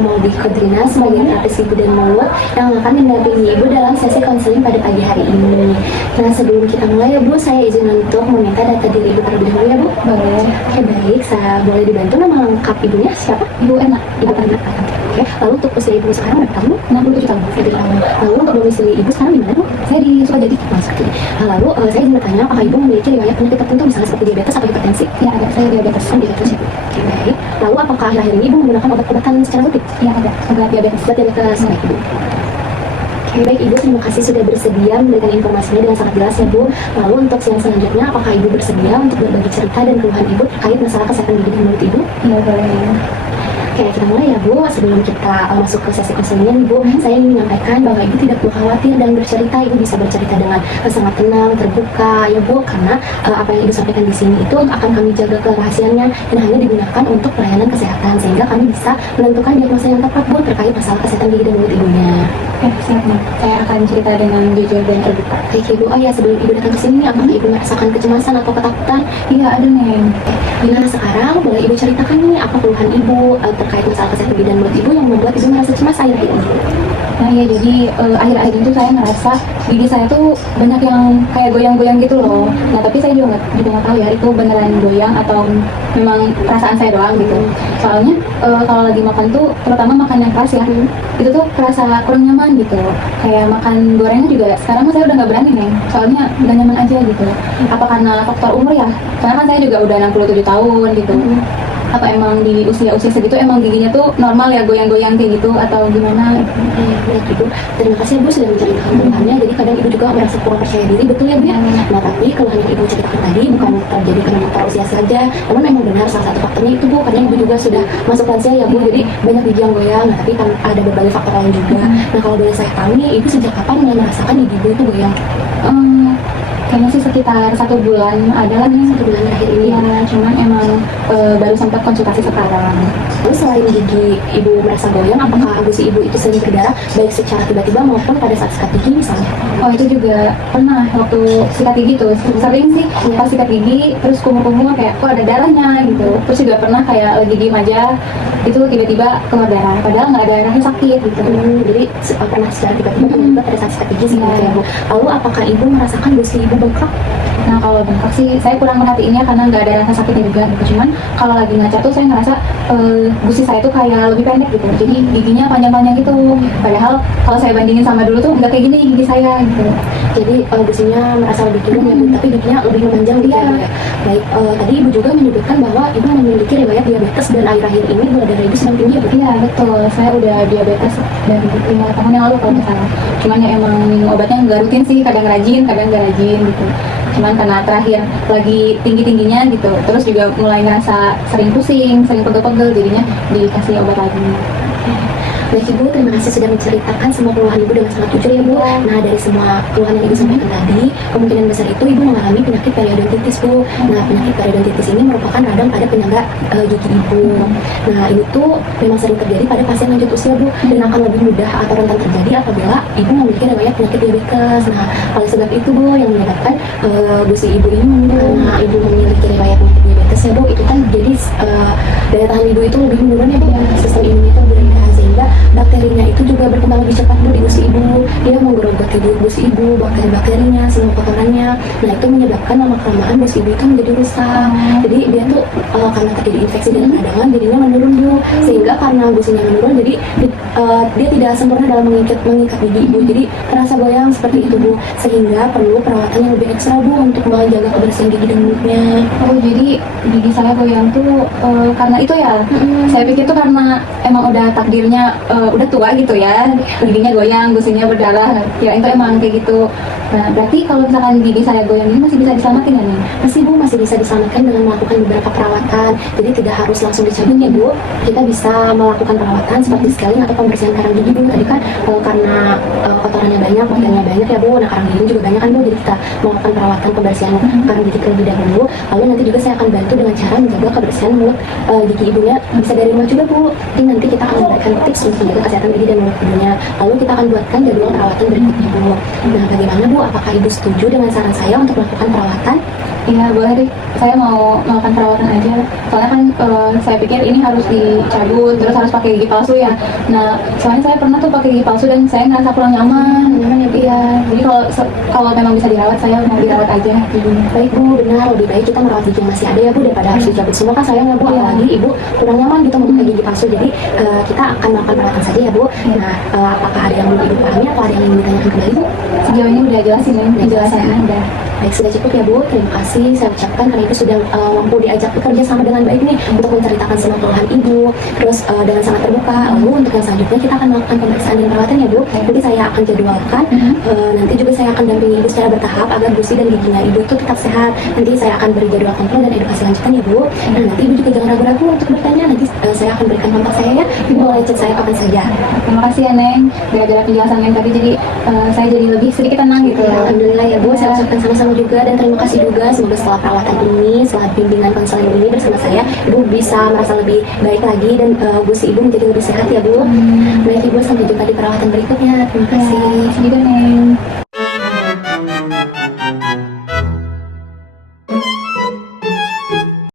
mau Kodrina sebagai terapis ibu dan mulut yang akan mendampingi ibu dalam sesi konseling pada pagi hari ini. Nah, sebelum kita mulai ya Bu, saya izin untuk meminta data diri ibu terlebih dahulu ya Bu. Boleh. Oke, baik, saya boleh dibantu nama lengkap ibunya siapa? Ibu Emma. Ibu Emma. Oke, lalu untuk usia ibu sekarang berapa tahun? 67 tahun. Lalu untuk domisili ibu sekarang di mana Bu? Saya di Sukajadi. Sukajadi. Lalu saya ingin bertanya, apakah ibu memiliki riwayat penyakit tertentu misalnya seperti diabetes atau hipertensi? Ya, ada. Saya diabetes. Diabetes ya. Oke, baik. Lalu apakah akhir-akhir ini ibu menggunakan obat-obatan secara rutin? Ya, ada. Obat diabetes. Obat diabetes. Baik, ibu. Oke, baik Ibu, terima kasih sudah bersedia memberikan informasinya dengan sangat jelas ya Bu. Lalu untuk yang selanjutnya, apakah Ibu bersedia untuk berbagi cerita dan keluhan Ibu terkait masalah kesehatan gigi dan mulut Ibu? Iya, boleh. Oke, kita mulai ya Bu. Sebelum kita masuk ke sesi konselingnya nih Bu, saya ingin menyampaikan bahwa Ibu tidak perlu khawatir dan bercerita. Ibu bisa bercerita dengan sangat tenang, terbuka ya Bu, karena apa yang Ibu sampaikan di sini itu akan kami jaga kerahasiaannya dan hanya digunakan untuk pelayanan kesehatan, sehingga kami bisa menentukan diagnosa yang tepat Bu terkait masalah kesehatan gigi dan mulut Ibunya. Siap nih. Saya akan cerita dengan jujur dan terbuka. Baik Ibu, oh ya sebelum Ibu datang ke sini, apakah Ibu merasakan kecemasan atau ketakutan? Iya, ada Neng. Nah sekarang boleh Ibu ceritakan nih apa keluhan Ibu terkait masalah kesehatan gigi dan mulut Ibu yang membuat Ibu merasa cemas akhir-akhir ini? Nah ya, jadi akhir-akhir itu saya ngerasa gigi saya tuh banyak yang kayak goyang-goyang gitu loh. Nah tapi saya juga nggak tahu ya itu beneran goyang atau memang perasaan saya doang gitu. Soalnya kalau lagi makan tuh, terutama makan yang keras ya, itu tuh kerasa kurang nyaman gitu. Kayak makan gorengan juga sekarang saya udah nggak berani nih, soalnya nggak nyaman aja gitu. Apa karena faktor umur ya? Karena kan saya juga udah 67 tahun gitu. Atau emang di usia-usia segitu emang giginya tuh normal ya goyang-goyang kayak gitu atau gimana? Baik Ibu, terima kasih Ibu sudah menceritakan keluhannya. Jadi kadang Ibu juga merasa kurang percaya diri, betul ya Bu? Nah tapi keluhan yang Ibu ceritakan tadi bukan terjadi karena faktor usia saja, namun memang benar salah satu faktornya itu Bu, karena Ibu juga sudah masuk lansia ya Bu, jadi banyak gigi yang goyang. Nah tapi kan ada berbagai faktor lain juga. Nah kalau boleh saya tahu nih, Ibu sejak kapan mulai merasakan gigi Ibu itu goyang? Kayaknya sih sekitar 1 bulan ada lah nih. 1 bulan terakhir ini ya, cuman emang baru sempat konsultasi sekarang. Lalu selain gigi Ibu merasa goyang, apakah gusi Ibu itu sering berdarah baik secara tiba-tiba maupun pada saat sikat gigi misalnya? Oh itu juga pernah waktu sikat gigi tuh, sering sih pas sikat gigi terus kumur-kumur kayak kok ada darahnya gitu. Terus juga pernah kayak lagi diem aja itu tiba-tiba keluar darah, padahal nggak ada darahnya sakit gitu. Jadi pernah secara tiba-tiba juga pada saat sikat gigi sih ya Bu. Lalu apakah Ibu merasakan gusi Ibu bengkak? Nah kalau bengkak sih saya kurang merhatiinnya karena nggak ada rasa sakitnya juga gitu. Cuman kalau lagi ngaca tuh saya ngerasa gusi saya tuh kayak lebih pendek gitu, jadi giginya panjang-panjang gitu. Padahal kalau saya bandingin sama dulu tuh nggak kayak gini gigi saya gitu. Jadi gusinya merasa lebih turun ya Bu, tapi giginya lebih memanjang gitu ya Bu. Baik, tadi Ibu juga menyebutkan bahwa Ibu memiliki riwayat diabetes dan akhir-akhir ini gula darah Ibu sedang tinggi ya Bu? Iya betul, saya udah diabetes dari 5 tahun yang lalu kalau nggak salah. Cuman ya emang minum obatnya nggak rutin sih, kadang rajin, kadang nggak rajin gitu. Cuman karena terakhir lagi tinggi-tingginya gitu, terus juga mulai ngerasa sering pusing, sering pegel-pegel, jadinya dikasih obat lagi. Baik Ibu, terima kasih sudah menceritakan semua keluhan Ibu dengan sangat jujur ya Bu. Nah dari semua keluhan yang Ibu sampaikan tadi, kemungkinan besar itu Ibu mengalami penyakit periodontitis Bu. Nah penyakit periodontitis ini merupakan radang pada penyangga gigi Ibu. Nah ini tuh memang sering terjadi pada pasien lanjut usia Bu, dan akan lebih mudah atau rentan terjadi apabila Ibu memiliki riwayat penyakit diabetes. Nah oleh sebab itu Bu, yang menyebabkan gusi Ibu ini menurun. Nah Ibu memiliki riwayat penyakit diabetes ya Bu, itu kan jadi daya tahan Ibu itu lebih menurun ya Bu, sistem imunnya itu lebih rendah, sehingga bakterinya itu juga berkembang lebih cepat Bu di gusi Ibu. Dia menggerogoti di gusi Ibu, bakteri-bakterinya, semua kotorannya. Nah itu menyebabkan lama-kelamaan gusi Ibu itu menjadi rusak. Jadi dia tuh karena terjadi infeksi dengan radangan jadinya menurun Bu, sehingga karena gusinya menurun jadi dia tidak sempurna dalam mengikat gigi Ibu, jadi terasa goyang seperti itu Bu, sehingga perlu perawatan yang lebih ekstra Bu untuk menjaga kebersihan gigi dan mulutnya. Oh jadi gigi saya goyang tuh karena itu ya? Saya pikir tuh karena emang udah takdirnya udah tua gitu ya, giginya goyang, gusinya berdarah. Ya itu emang kayak gitu. Nah berarti kalau misalkan gigi saya goyang ini masih bisa diselamatkan ya nih? Masih Bu, masih bisa diselamatkan dengan melakukan beberapa perawatan. Jadi tidak harus langsung dicabut ya Bu. Kita bisa melakukan perawatan seperti scaling atau pembersihan karang gigi Bu. Tadi kan karena kotorannya banyak, bakterinya banyak ya Bu. Nah karang gigi juga banyak kan Bu. Jadi kita melakukan perawatan pembersihan karang gigi terlebih dahulu. Lalu nanti juga saya akan bantu dengan cara menjaga kebersihan mulut gigi Ibunya bisa dari rumah juga Bu. Jadi nanti kita akan memberikan tips untuk menjaga kesehatan gigi dan mulut Ibunya. Lalu kita akan buatkan jadwal perawatan berikutnya Bu. Nah bagaimana Bu? Apakah Ibu setuju dengan saran saya untuk melakukan perawatan? Iya boleh deh, saya mau melakukan perawatan aja. Soalnya kan saya pikir ini harus dicabut, terus harus pakai gigi palsu ya. Nah, soalnya saya pernah tuh pakai gigi palsu dan saya ngerasa kurang nyaman. Nyaman ya Bu? Iya, jadi kalau memang bisa dirawat, saya mau dirawat aja. Baik Bu, benar, lebih baik kita merawat gigi yang masih ada ya Bu daripada harus dicabut semua, kan sayang ya Bu, apalagi Ibu kurang nyaman gitu memakai gigi palsu. Jadi kita akan melakukan perawatan saja ya Bu. Nah, apakah ada yang belum Ibu pahami atau ada yang ingin ditanyakan kembali Bu? Sejauh ini udah jelasin ya, penjelasannya udah. Baik, sudah cukup ya Bu. Terima kasih saya ucapkan karena Ibu sudah mampu diajak bekerja sama dengan baik nih untuk menceritakan semua keluhan Ibu. Terus dengan sangat terbuka. Lalu untuk yang selanjutnya kita akan melakukan pemeriksaan dan perawatan ya Bu. Nanti saya akan jadwalkan. Nanti juga saya akan dampingi Ibu secara bertahap agar gusi dan giginya Ibu itu tetap sehat. Nanti saya akan beri jadwal kontrol dan edukasi lanjutan ya Bu. Nah, nanti Ibu juga jangan ragu-ragu untuk bertanya. Nanti saya akan berikan kontak saya ya. Ibu boleh chat saya kapan saja. Terima kasih ya Neng, gara-gara penjelasan yang tadi jadi saya jadi lebih sedikit tenang gitu. Ya, alhamdulillah ya Bu, saya ucapkan sama-sama juga dan terima kasih juga. Semoga setelah perawatan ini, setelah bimbingan konseling ini bersama saya, Ibu bisa merasa lebih baik lagi dan gusi Ibu menjadi lebih sehat ya Bu. Baik Ibu, sampai jumpa di perawatan berikutnya. Terima kasih. Juga Neng.